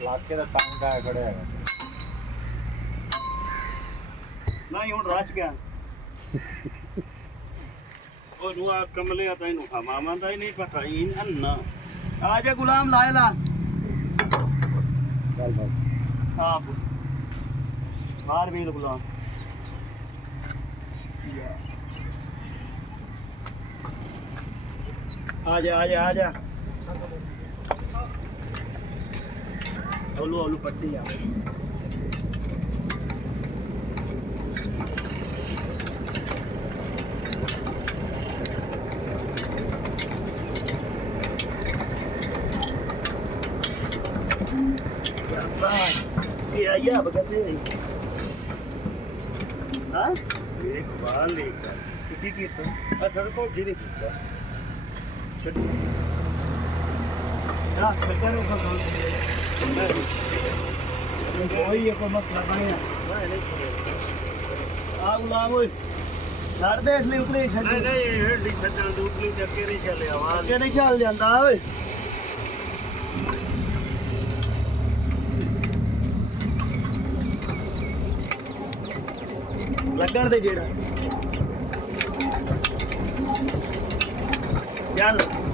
ਇਲਾਕੇ ਦਾ ਤੰਗ ਆ ਖੜਿਆ ਹੈਗਾ ਨਹੀਂ ਹੁਣ ਰਾਜ ਗਿਆ ਉਹ ਨੂੰ ਆ ਕਮਲੇ ਆ ਤੈਨੂੰ ਹਮਾਮਾਂ ਦਾ ਹੀ ਨਹੀਂ ਪਤਾ ਇਨ ਅੰਨਾ ਆ ਜਾ ਗੁਲਾਮ ਲਾਇ ਲਾ ਚੱਲ ਬਸ ਆਪ ਬਾਹਰ ਵੀ ਗੁਲਾਮ ਆ ਜਾ ਆ ਜਾ ਆ ਜਾ ओलू पट्टी आ ये बगते हाँ एक बाल लेकर किसी की तो सर को गिरी वही कोई मसला बने आ गुलाम ओए छड़ दे इसलिए उतली छड़ नहीं नहीं हेडली छड़न दे उतली ते के नहीं चले आवाज के नहीं चल जांदा ओए लगन दे जेड़ा चल